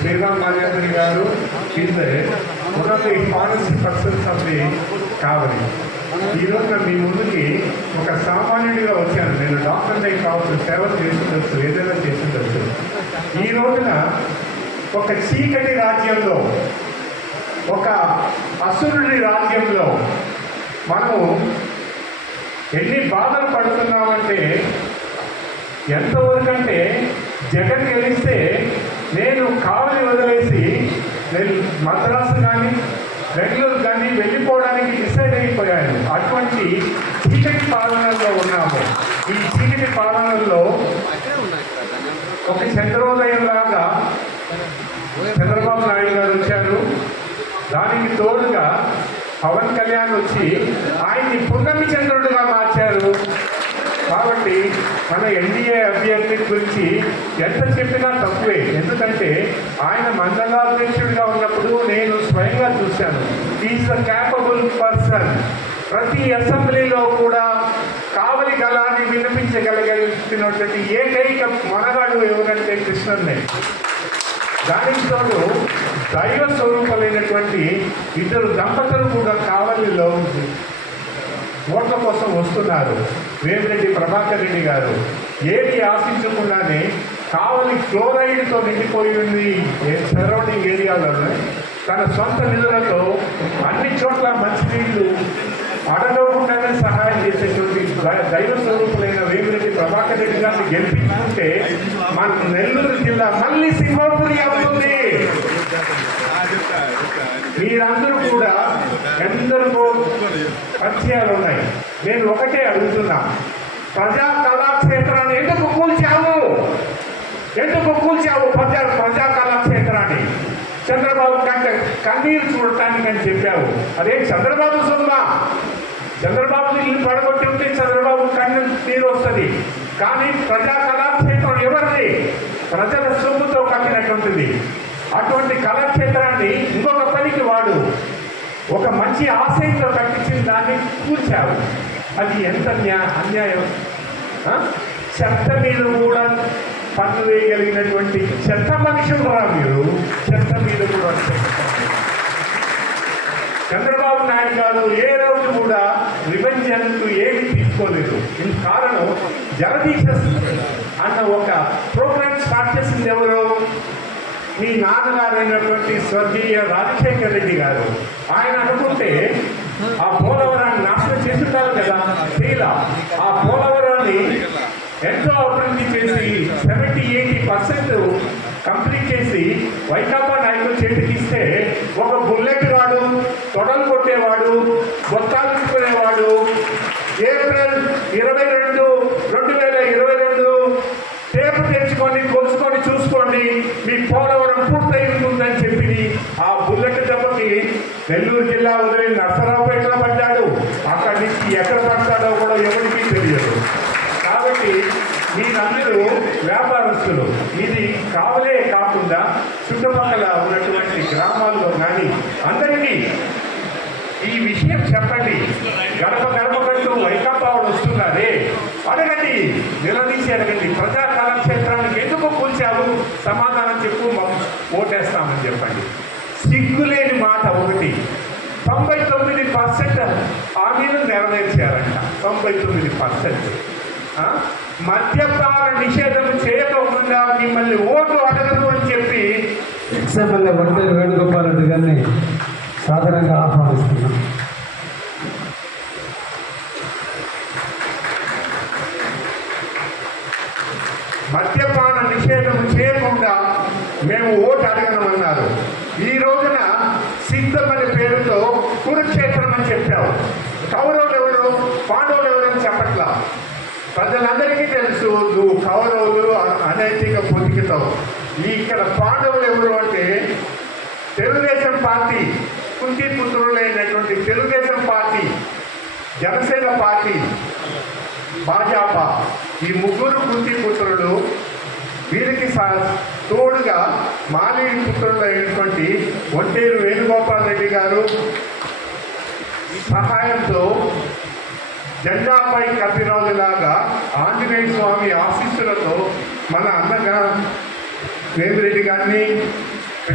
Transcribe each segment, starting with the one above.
శ్రీరామ్ నాగేంద్ర గారు is one of the honest persons of the Kavali. ఈ రోజున మీ ముందుకి ఒక సామాన్యుడిగా వచ్చాను. నేను డాక్టర్ దగ్గర కావచ్చు, సేవలు చేస్తుండొచ్చు, ఏదైనా చేస్తుండొచ్చు. ఈ రోజున ఒక చీకటి రాజ్యంలో, ఒక అసురుడి రాజ్యంలో మనము ఎన్ని బాధలు పడుతున్నామంటే, ఎంతవరకంటే జగన్ గెలిస్తే నేను కావలి వదిలేసి నేను మద్రాసు కానీ బెంగళూరు కానీ వెళ్ళిపోవడానికి డిసైడ్ అయిపోయాను. అటువంటి చీకటి పాలనలో ఉన్నాము. ఈ చీకటి పాలనలో ఒక చంద్రోదయం లాగా చంద్రబాబు నాయుడు గారు వచ్చారు. దానికి తోడుగా పవన్ కళ్యాణ్ వచ్చి ఆయన్ని పున్నమి చంద్రుడిగా మార్చారు. కాబట్టి మన ఎన్డీఏ అభ్యర్థి గురించి ఎంత చెప్పినా తక్కువే. ఎందుకంటే ఆయన మండలాధ్యక్షుడిగా ఉన్నప్పుడు నేను స్వయంగా చూశాను. Is a capable person. ప్రతి అసెంబ్లీలో కూడా కావలి గలాన్ని వినిపించగలిగినటువంటి ఏకైక మనగాడు ఎవరంటే కృష్ణన్నే. దానికి తోడు దైవ స్వరూపులైనటువంటి ఇద్దరు దంపతులు కూడా కావలిలో ఓట్ల కోసం వస్తున్నారు. వేమిరెడ్డి ప్రభాకర్ రెడ్డి గారు ఏది ఆశించకుండానే కావలి క్లోరైడ్తో నిండిపోయి ఉంది సరౌండింగ్ ఏరియాలోనే. తన సొంత నిధులతో అన్ని చోట్ల మంచినీళ్లు అడగకుండానే సహాయం చేసేటువంటి దైవ స్వరూపులైన వేమిరెడ్డి ప్రభాకర్ రెడ్డి గారిని గెలిపించుకుంటే మన నెల్లూరు జిల్లా మళ్ళీ సింహాపురి అవుతుంది. మీరందరూ కూడా ఎందరికో పరిచయాలు ఉన్నాయి. నేను ఒకటే అడుగుతున్నా, ప్రజా కళాక్షేత్రాన్ని ఎందుకు కూల్చావు? ప్రజా కళాక్షేత్రాన్ని చంద్రబాబు కంటే కన్నీరు చూడటానికి అని చెప్పావు. అదే చంద్రబాబు సొమ్మ. చంద్రబాబు ఇల్లు పడగొట్టి ఉంటే చంద్రబాబు కన్ను నీరు వస్తుంది. కానీ ప్రజా కళాక్షేత్రం ఎవరిది? ప్రజల సొమ్ముతో కట్టినటువంటిది. అటువంటి కళాక్షేత్రాన్ని ఇంకొక పనికి వాడు ఒక మంచి ఆశయంతో కట్టించిన దాన్ని కూర్చావు. అది ఎంత అన్యాయం. చెత్త మీద కూడా పన్ను వేయగలిగినటువంటి చెత్త మనుషులు రా మీరు. చెత్త మీద కూడా చంద్రబాబు నాయుడు గారు ఏ రోజు కూడా రివెంజ్ అంటూ ఏమి తీసుకోలేదు. దీనికి కారణం జగదీశ అన్న ఒక ప్రోగ్రామ్ స్టార్ట్ చేసింది ఎవరు? మీ నాన్నగారు అయినటువంటి స్వర్గీయ రాజశేఖర్ రెడ్డి గారు. ఆయన అనుకుంటే ఆ పోలవరాన్ని నాశనం చేస్తుంటారు కదా. ఇలా ఆ పోలవరాన్ని ఎంతో అభివృద్ధి చేసి 70-80% కంప్లీట్ చేసి వైకాపా నాయకులు చేతికిస్తే ఒక బుల్లెట్ వాడు, తొడలు కొట్టేవాడు, బొత్తాలు తీసుకునేవాడు ఏప్రిల్ 22, 2022 టేపు తెచ్చుకొని కొలుసుకొని చూసుకోండి మీ పోలవరం పూర్తయి ఉంటుందని చెప్పి ఆ బుల్లెట్ దెబ్బకి నెల్లూరు జిల్లా వదిలి నర్సరావుపేటలో పడ్డాడు. అక్కడి నుంచి ఎక్కడ పడతాడో కూడా ఎవరికీ తెలియదు. కాబట్టి మీరందరూ వ్యాపారస్తులు. ఇది కావలే కాకుండా చుట్టుపక్కల ఉన్నటువంటి గ్రామాల్లో కానీ అందరికీ ఈ విషయం చెప్పండి. గడప గడపకంటూ వైకాపా వస్తున్నారే, అడగండి, నిలదీసి అడగండి. ప్రజా కళాక్షేత్రానికి ఎందుకు కూల్చావు? సమాధానం చెప్పు, మాకు ఓటేస్తామని చెప్పండి. సిగ్గులేని మాట ఒకటి. 99% హామీలు నెరవేర్చారంట. 99%. మద్యపాన నిషేధం చేయకుండా మిమ్మల్ని ఓటు అడగదు అని చెప్పి ఎమ్మెల్యే వడపల్లి వేణుగోపాల్ రెడ్డి గారిని సాధారణంగా ఆహ్వానిస్తున్నాం. మద్యపాన నిషేధం చేయకుండా మేము ఓటు అడగనమన్నారు. ఈ రోజున సిద్ధమని పేరుతో కురుక్షేత్రం అని చెప్పావు. కౌరవులు ఎవరు, పాండవులు ఎవరు అని చెప్పట్లా. ప్రజలందరికీ తెలుసు నువ్వు కౌరవులు అనైతిక పొందికతావు. ఇక్కడ పాండవులు ఎవరు అంటే తెలుగుదేశం పార్టీ కుంతి పుత్రులైనటువంటి తెలుగుదేశం పార్టీ, జనసేన పార్టీ, భాజపా, ఈ ముగ్గురు కుంతి పుత్రులు. వీరికి తోడుగా మాలి పుత్రులు అయినటువంటి ఒంటేరు వేణుగోపాల్ రెడ్డి గారు సహాయంతో జెండాపై కపిరాజులాగా ఆంజనేయ స్వామి ఆశీస్సులతో మన అన్నగా వేమిరెడ్డి గారిని,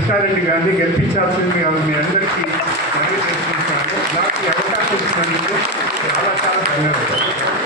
కృష్ణారెడ్డి గారిని గెలిపించాల్సింది మీ అందరికీ తెలియజేస్తున్నాను. నాకు ఈ అవకాశం ఇచ్చినందుకు చాలా చాలా ధన్యవాదాలు.